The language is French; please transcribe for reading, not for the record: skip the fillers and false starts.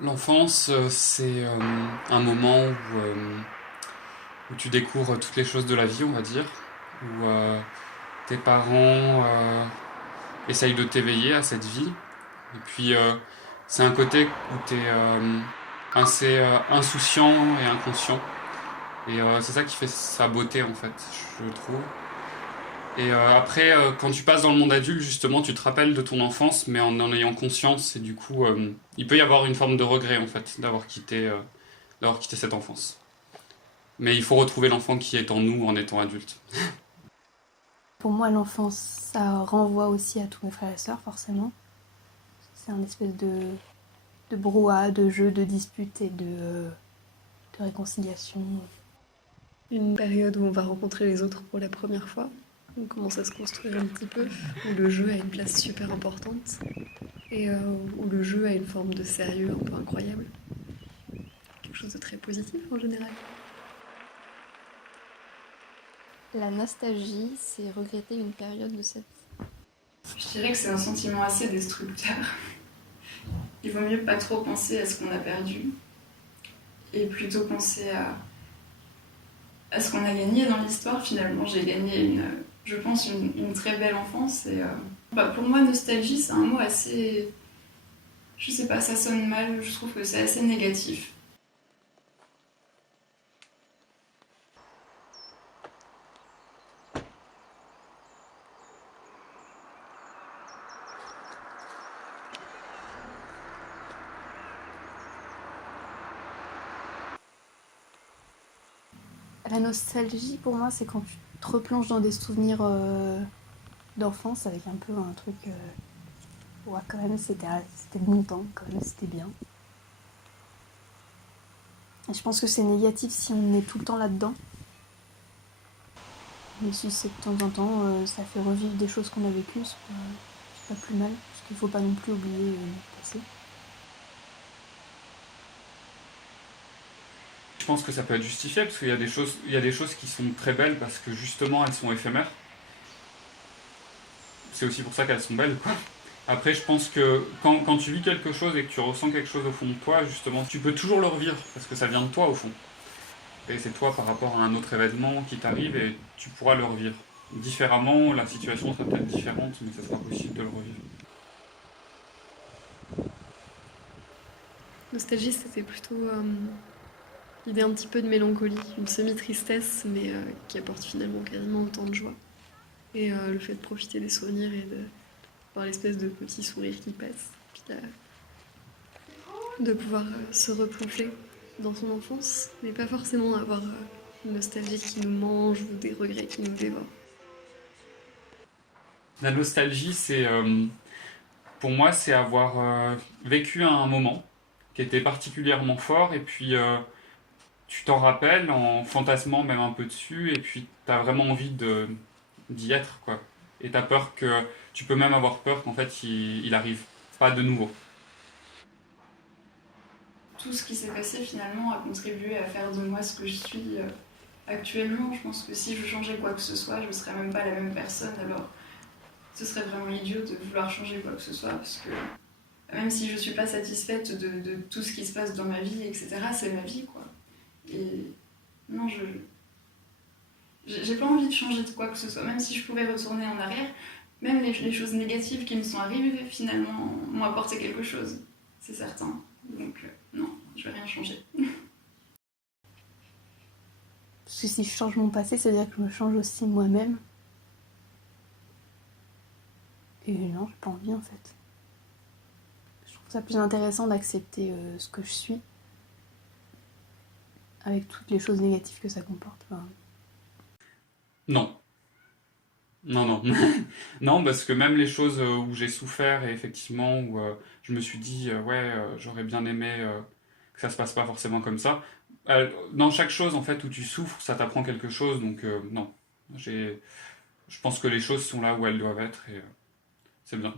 L'enfance, c'est un moment où tu découvres toutes les choses de la vie, on va dire, où tes parents essayent de t'éveiller à cette vie. Et puis, c'est un côté où tu es assez insouciant et inconscient. Et c'est ça qui fait sa beauté, en fait, je trouve. Et après, quand tu passes dans le monde adulte, justement, tu te rappelles de ton enfance, mais en ayant conscience, et du coup, il peut y avoir une forme de regret, en fait, d'avoir quitté cette enfance. Mais il faut retrouver l'enfant qui est en nous en étant adulte. Pour moi, l'enfance, ça renvoie aussi à tous mes frères et sœurs, forcément. C'est un espèce de brouhaha, de jeu, de dispute et de réconciliation. Une période où on va rencontrer les autres pour la première fois. On commence à se construire un petit peu, où le jeu a une place super importante et où le jeu a une forme de sérieux un peu incroyable. Quelque chose de très positif en général. La nostalgie, c'est regretter une période de cette... Je dirais que c'est un sentiment assez destructeur. Il vaut mieux pas trop penser à ce qu'on a perdu et plutôt penser à ce qu'on a gagné dans l'histoire. Finalement, j'ai gagné, je pense, une très belle enfance. Et, pour moi, nostalgie, c'est un mot assez... Je sais pas, ça sonne mal, je trouve que c'est assez négatif. La nostalgie, pour moi, c'est quand tu te replonges dans des souvenirs d'enfance avec un peu un truc... ouais, quand même, c'était bon temps, quand même, c'était bien. Et je pense que c'est négatif si on est tout le temps là-dedans. Mais si c'est de temps en temps, ça fait revivre des choses qu'on a vécues, c'est pas plus mal. Parce qu'il faut pas non plus oublier le passé. Je pense que ça peut être justifié parce qu'il y a il y a des choses qui sont très belles parce que justement elles sont éphémères. C'est aussi pour ça qu'elles sont belles, quoi. Après, je pense que quand tu vis quelque chose et que tu ressens quelque chose au fond de toi, justement, tu peux toujours le revivre parce que ça vient de toi au fond. Et c'est toi par rapport à un autre événement qui t'arrive et tu pourras le revivre. Différemment, la situation sera peut-être différente, mais ça sera possible de le revivre. Nostalgie, c'était plutôt l'idée un petit peu de mélancolie, une semi-tristesse, mais qui apporte finalement quasiment autant de joie. Et le fait de profiter des souvenirs et de voir l'espèce de petit sourire qui passe, puis de pouvoir se replonger dans son enfance, mais pas forcément avoir une nostalgie qui nous mange ou des regrets qui nous dévorent. La nostalgie, pour moi, c'est avoir vécu un moment qui était particulièrement fort et puis tu t'en rappelles en fantasmant même un peu dessus et puis t'as vraiment envie d'y être, quoi. Et t'as peur que... Tu peux même avoir peur qu'en fait il arrive pas de nouveau. Tout ce qui s'est passé finalement a contribué à faire de moi ce que je suis actuellement. Je pense que si je changeais quoi que ce soit, je ne serais même pas la même personne. Alors ce serait vraiment idiot de vouloir changer quoi que ce soit parce que même si je ne suis pas satisfaite de tout ce qui se passe dans ma vie, etc., c'est ma vie, quoi. Et non, j'ai pas envie de changer de quoi que ce soit, même si je pouvais retourner en arrière. Même les choses négatives qui me sont arrivées, finalement, m'ont apporté quelque chose, c'est certain. Donc, non, je vais rien changer. Parce que si je change mon passé, ça veut dire que je me change aussi moi-même. Et non, j'ai pas envie en fait. Je trouve ça plus intéressant d'accepter ce que je suis, avec toutes les choses négatives que ça comporte. Enfin, Non. Non, non. Non, parce que même les choses où j'ai souffert et effectivement où je me suis dit, ouais, j'aurais bien aimé que ça se passe pas forcément comme ça. Dans chaque chose, en fait, où tu souffres, ça t'apprend quelque chose, donc non. Je pense que les choses sont là où elles doivent être et c'est bien.